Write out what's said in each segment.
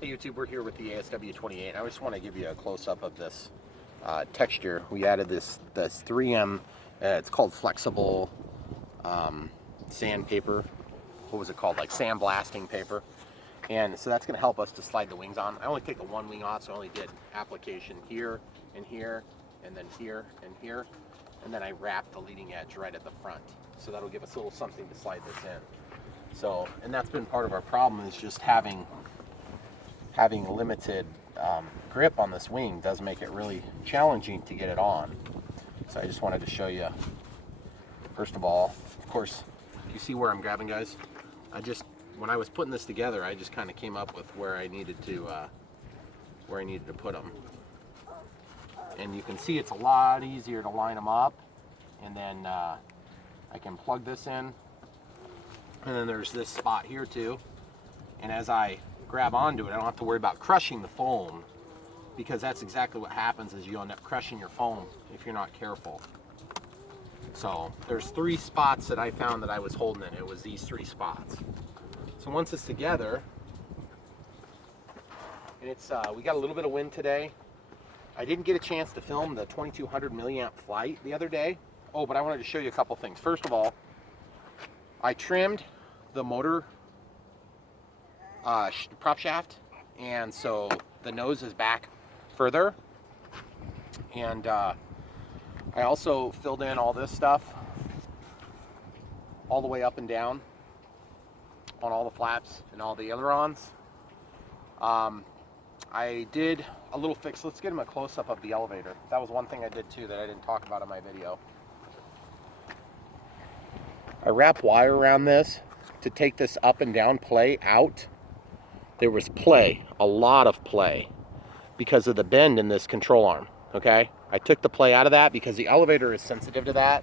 Hey YouTube, we're here with the ASW-28. I just want to give you a close-up of this texture. We added this 3M, it's called flexible sandpaper. What was it called? Like sandblasting paper. And so that's going to help us to slide the wings on. I only take the one wing off, so I only did application here, and then here, and here. And then I wrap the leading edge right at the front. So that'll give us a little something to slide this in. So, and that's been part of our problem, is just having limited grip on this wing does make it really challenging to get it on. So I just wanted to show you, first of all, of course, you see where I'm grabbing, guys? When I was putting this together, I just kind of came up with where I needed to put them. And you can see it's a lot easier to line them up. And then I can plug this in. And then there's this spot here too. And as I grab onto it, I don't have to worry about crushing the foam, because that's exactly what happens, is you end up crushing your foam if you're not careful. So there's 3 spots that I found that I was holding it. It was these 3 spots. So once it's together, and it's we got a little bit of wind today. I didn't get a chance to film the 2200 milliamp flight the other day. Oh, but I wanted to show you a couple things. First of all, I trimmed the motor prop shaft, and so the nose is back further, and I also filled in all this stuff all the way up and down on all the flaps and all the ailerons. I did a little fix. Let's get him a close-up of the elevator. That was one thing I did too that I didn't talk about in my video. I wrap wire around this to take this up and down play out. There was play, a lot of play, because of the bend in this control arm, okay? I took the play out of that because the elevator is sensitive to that.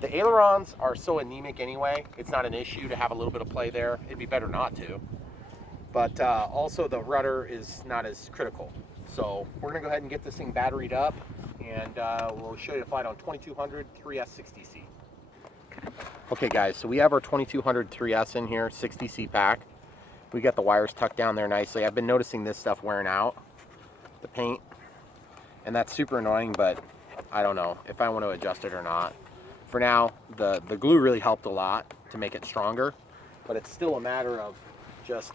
The ailerons are so anemic anyway, it's not an issue to have a little bit of play there. It'd be better not to. But also the rudder is not as critical. So we're gonna go ahead and get this thing batteried up, and we'll show you a flight on 2200 3S 60C. Okay guys, so we have our 2200 3S in here, 60C pack. We got the wires tucked down there nicely. I've been noticing this stuff wearing out, the paint, and that's super annoying, but I don't know if I want to adjust it or not. For now, the glue really helped a lot to make it stronger, but it's still a matter of just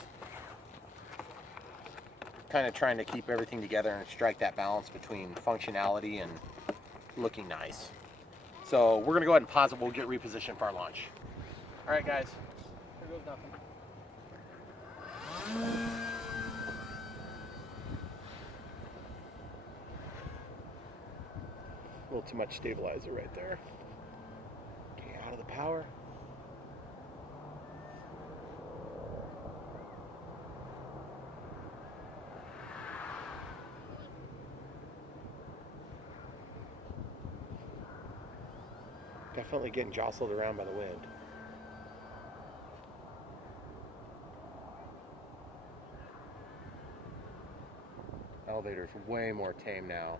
kind of trying to keep everything together and strike that balance between functionality and looking nice. So we're gonna go ahead and pause it. We'll get repositioned for our launch. All right, guys, here goes nothing. A little too much stabilizer right there. Okay, out of the power. Definitely getting jostled around by the wind. Elevator's way more tame now.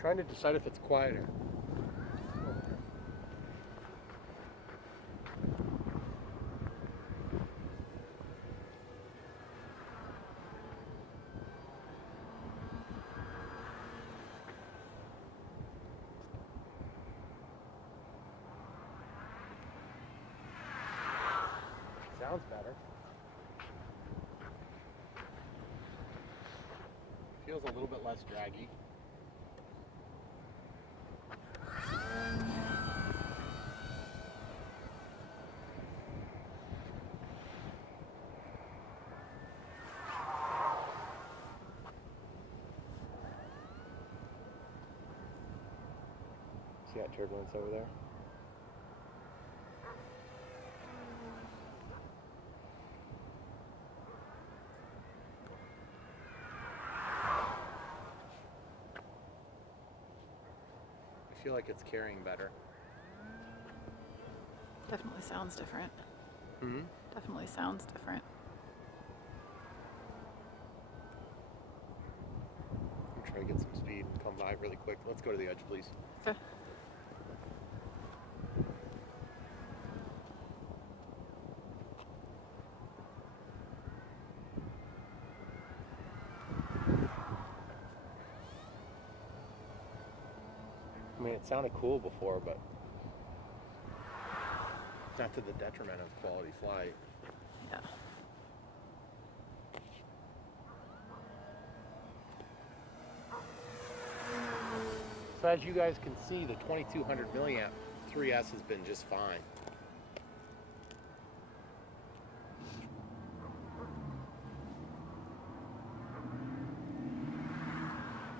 Trying to decide if it's quieter. Sounds better. Feels a little bit less draggy. See that turbulence over there? I feel like it's carrying better. Definitely sounds different. Hmm? Definitely sounds different. I'm trying to get some speed and come by really quick. Let's go to the edge, please. Okay. I mean, it sounded cool before, but not to the detriment of quality flight. Yeah. So as you guys can see, the 2200 milliamp 3S has been just fine.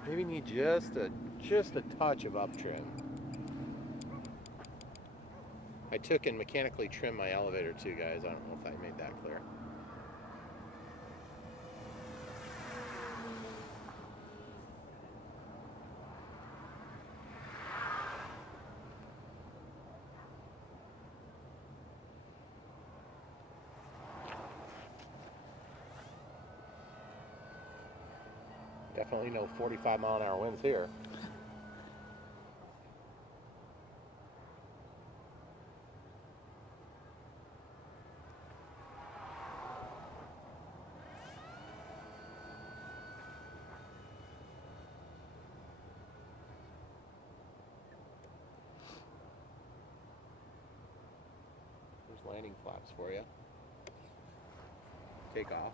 Maybe need just a touch of up trim. I took and mechanically trimmed my elevator too, guys. I don't know if I made that clear. Definitely no 45-mile-an-hour winds here. There's landing flaps for you. Take off.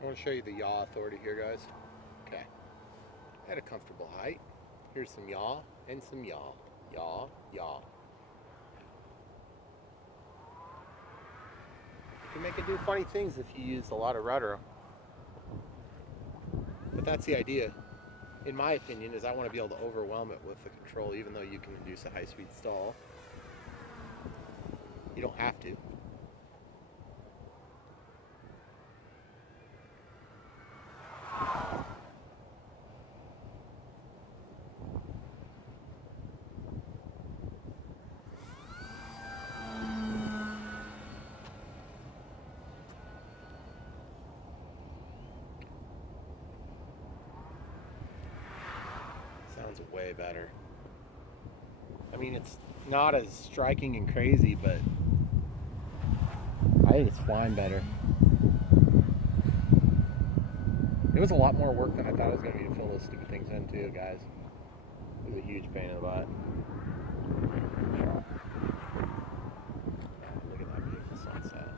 I want to show you the yaw authority here, guys. Okay. At a comfortable height. Here's some yaw and some yaw. Yaw, yaw. You can make it do funny things if you use a lot of rudder. But that's the idea, in my opinion, is I want to be able to overwhelm it with the control, even though you can induce a high-speed stall. You don't have to. Sounds way better. I mean, it's not as striking and crazy, but I think it's flying better. It was a lot more work than I thought it was going to be to fill those stupid things in too, guys. It was a huge pain in the butt. Look at that beautiful sunset.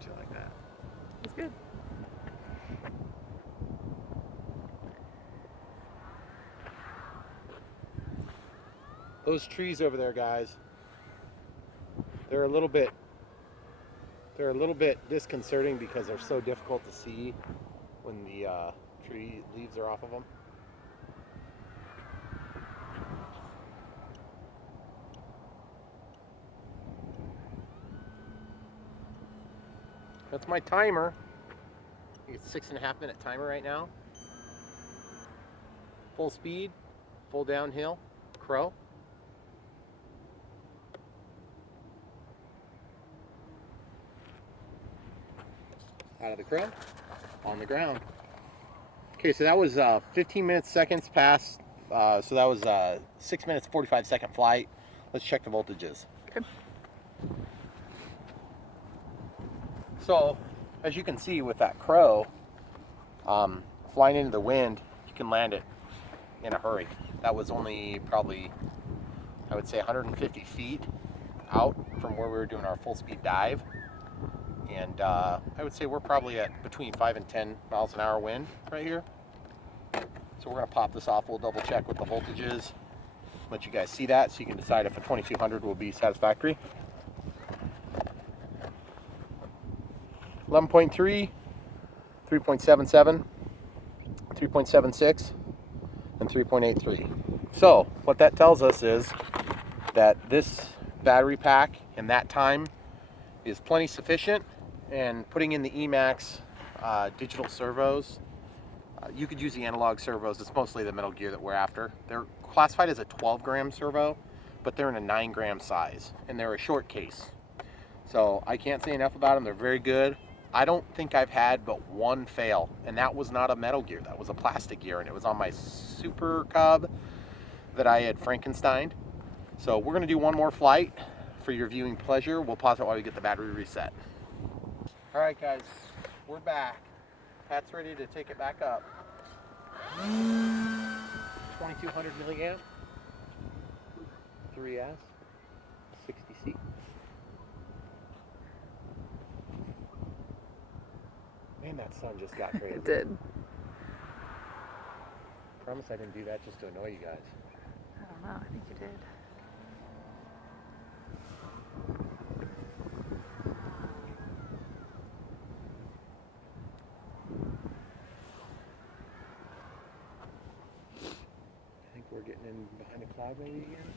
Do you like that? It's good. Those trees over there, guys, they're a little bit disconcerting because they're so difficult to see when the tree leaves are off of them. That's my timer. I think it's 6.5 minute timer right now. Full speed, full downhill, crow. Out of the crow, on the ground. Okay, so that was 15 seconds past, so that was 6 minutes, 45-second flight. Let's check the voltages. Okay. So, as you can see with that crow, flying into the wind, you can land it in a hurry. That was only probably, I would say, 150 feet out from where we were doing our full speed dive. And I would say we're probably at between 5 and 10 miles an hour wind right here. So we're going to pop this off. We'll double check what the voltage is. Let you guys see that so you can decide if a 2200 will be satisfactory. 11.3, 3.77, 3.76, and 3.83. So what that tells us is that this battery pack in that time is plenty sufficient, and putting in the Emax digital servos, you could use the analog servos. It's mostly the Metal Gear that we're after. They're classified as a 12-gram servo, but they're in a 9-gram size, and they're a short case. So I can't say enough about them. They're very good. I don't think I've had but one fail, and that was not a Metal Gear. That was a plastic gear, and it was on my Super Cub that I had Frankensteined. So we're going to do one more flight for your viewing pleasure. We'll pause it while we get the battery reset. All right, guys, we're back. Pat's ready to take it back up. 2200 milliamp, 3S, 60C. Man, that sun just got crazy. It did. Promise I didn't do that just to annoy you guys. I don't know. I think you did. I think we're getting in behind a cloud maybe again.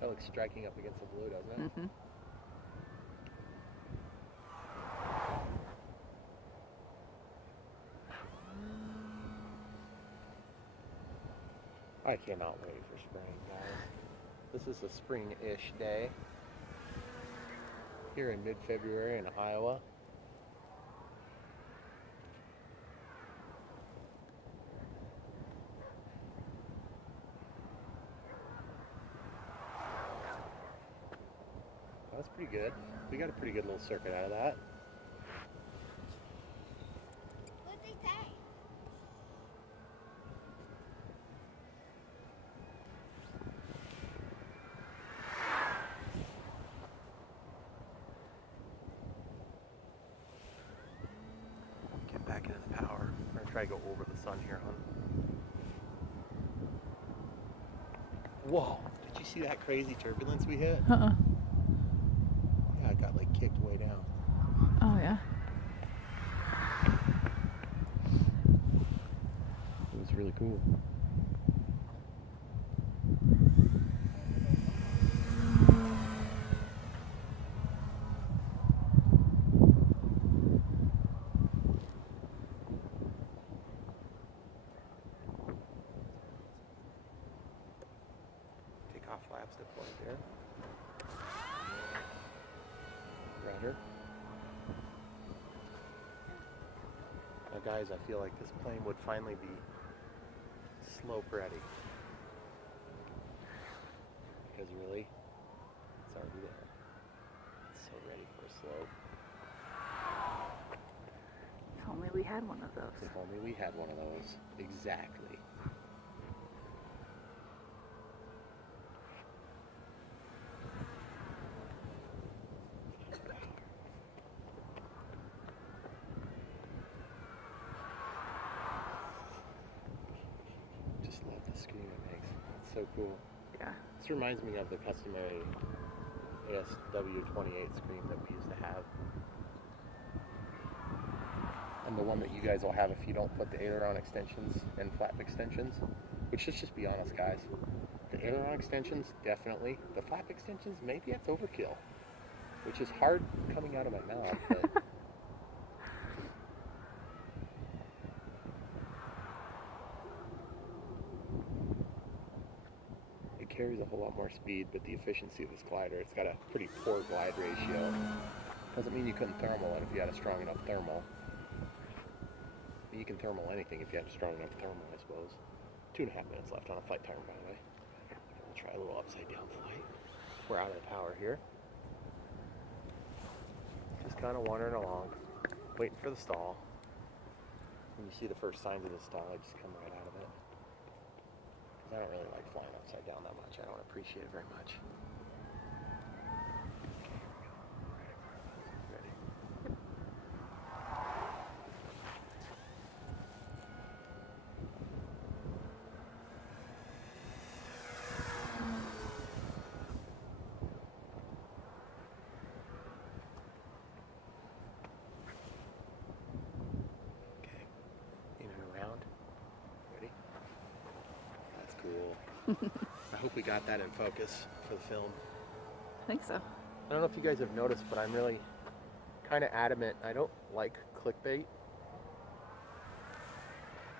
That looks striking up against the blue, doesn't it? Mm-hmm. I cannot wait for spring, guys. This is a spring-ish day here in mid-February in Iowa. That's pretty good. We got a pretty good little circuit out of that. What'd they say? Get back into the power. We're gonna try to go over the sun here, hon. Whoa! Did you see that crazy turbulence we hit? Uh-uh. Yeah, it got like kicked way down. Oh, yeah. It was really cool. Take off flaps deployed there. Rudder. Now guys, I feel like this plane would finally be slope ready. Because really, it's already there. It's so ready for a slope. If only we had one of those. If only we had one of those. Exactly. Just love the scream it makes. It's so cool. Yeah. This reminds me of the customary ASW-28 scream that we used to have. And the one that you guys will have if you don't put the aileron extensions and flap extensions. Which, let's just be honest, guys. The aileron extensions, definitely. The flap extensions, maybe that's overkill. Which is hard coming out of my mouth, but... it carries a whole lot more speed, but the efficiency of this glider, it's got a pretty poor glide ratio. Doesn't mean you couldn't thermal it if you had a strong enough thermal. You can thermal anything if you have a strong enough thermal, I suppose. 2.5 minutes left on a flight timer, by the way. We'll try a little upside down flight. We're out of power here. Just kind of wandering along, waiting for the stall. When you see the first signs of the stall, I just come right out of it. I don't really like flying upside down that much. I don't appreciate it very much. Ready? Okay. In and around. Ready? That's cool. I hope we got that in focus for the film. I think so. I don't know if you guys have noticed, but I'm really kind of adamant. I don't like clickbait.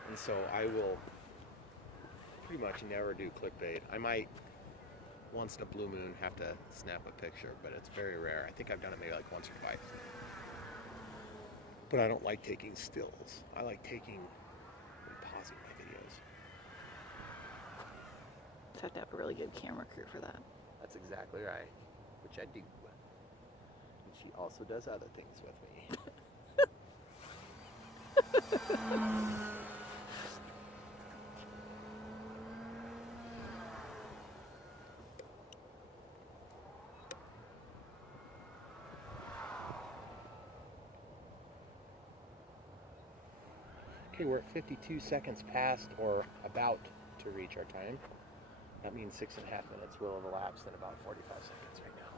And so I will pretty much never do clickbait. I might, once in a blue moon, have to snap a picture, but it's very rare. I think I've done it maybe like once or twice. But I don't like taking stills. I like taking and pausing my videos. Just have to have a really good camera crew for that. That's exactly right, which I do. And she also does other things with me. Okay, we're at 52 seconds past or about to reach our time. That means 6.5 minutes will have elapsed in about 45 seconds right now.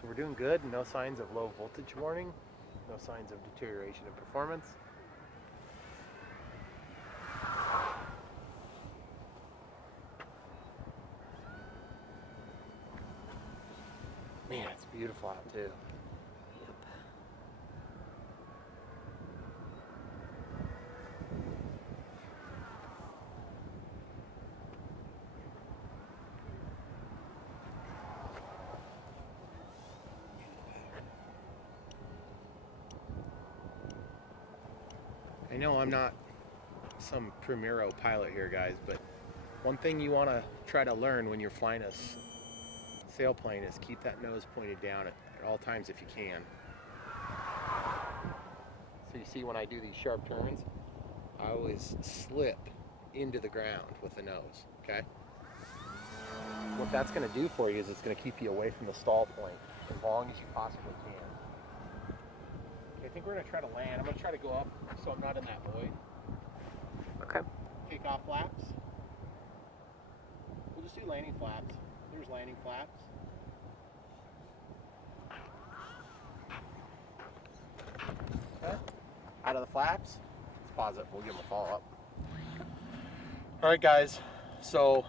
So we're doing good. No signs of low voltage warning. No signs of deterioration in performance. Man, it's beautiful out too. I know I'm not some Primero pilot here, guys, but one thing you want to try to learn when you're flying a sailplane is keep that nose pointed down at all times if you can. So you see when I do these sharp turns, I always slip into the ground with the nose, okay? What that's going to do for you is it's going to keep you away from the stall point as long as you possibly can. I think we're going to try to land. I'm going to try to go up so I'm not in that void. Okay. Take off flaps. We'll just do landing flaps. There's landing flaps. Okay. Out of the flaps. Let's pause it. We'll give them a follow up. All right, guys. So,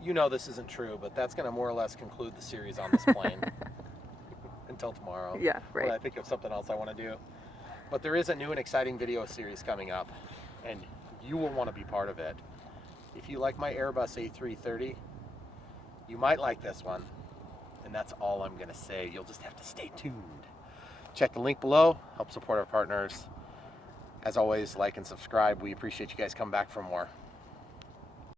you know this isn't true, but that's going to more or less conclude the series on this plane. Until tomorrow. Yeah, right. When I think of something else I want to do. But there is a new and exciting video series coming up, and you will want to be part of it. If you like my Airbus A330, you might like this one, and that's all I'm going to say. You'll just have to stay tuned. Check the link below, help support our partners. As always, like and subscribe. We appreciate you guys coming back for more.